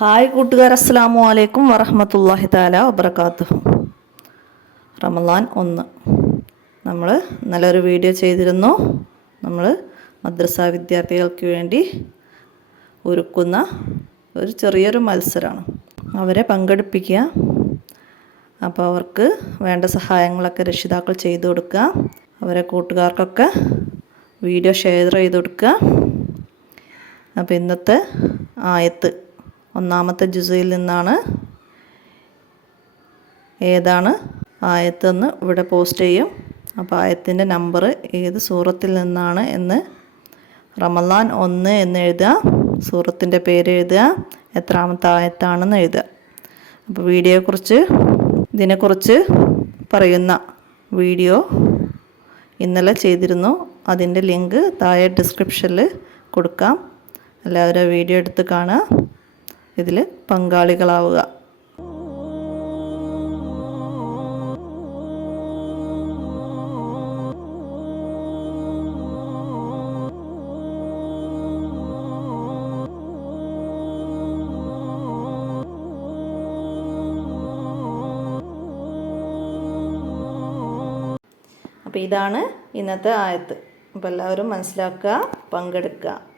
Hi കൂട്ടുകാർ അസ്സാമു അലൈക്കും വറഹമത്തല്ലാഹി താല വബർക്കാത്തു റമദാൻ ഒന്ന്. നമ്മൾ നല്ലൊരു വീഡിയോ ചെയ്തിരുന്നു. നമ്മൾ മദ്രസ വിദ്യാർത്ഥികൾക്ക് വേണ്ടി ഒരുക്കുന്ന ഒരു ചെറിയൊരു മത്സരമാണ് അവരെ പങ്കെടുപ്പിക്കുക. അപ്പോൾ അവർക്ക് വേണ്ട സഹായങ്ങളൊക്കെ രക്ഷിതാക്കൾ ചെയ്തു കൊടുക്കുക. അവരെ കൂട്ടുകാർക്കൊക്കെ വീഡിയോ ഷെയർ ചെയ്ത് കൊടുക്കുക. അപ്പോൾ ഇന്നത്തെ ആയത്ത് ഒന്നാമത്തെ ജുസയിൽ നിന്നാണ് ഏതാണ് ആയത്തെന്ന് ഇവിടെ പോസ്റ്റ് ചെയ്യും. അപ്പോൾ ആയത്തിന്റെ നമ്പർ ഏത് സൂറത്തിൽ നിന്നാണ് എന്ന് റമലാൻ ഒന്ന് എന്ന് എഴുതുക. സൂറത്തിന്റെ പേര് എഴുതുക. എത്രാമത്തെ ആയത്താണെന്ന് എഴുതുക. അപ്പോൾ വീഡിയോയെക്കുറിച്ച് ഇതിനെക്കുറിച്ച് പറയുന്ന വീഡിയോ ഇന്നലെ ചെയ്തിരുന്നു. അതിന്റെ ലിങ്ക് താഴെ ഡിസ്ക്രിപ്ഷനിൽ കൊടുക്കാം. എല്ലാവരും വീഡിയോ എടുത്ത് കാണുക. ഇതിൽ പങ്കാളികളാവുക. അപ്പോൾ ഇതാണ് ഇന്നത്തെ ആയത്ത്. അപ്പോൾ എല്ലാവരും മനസ്സിലാക്കുക പങ്കെടുക്കുക.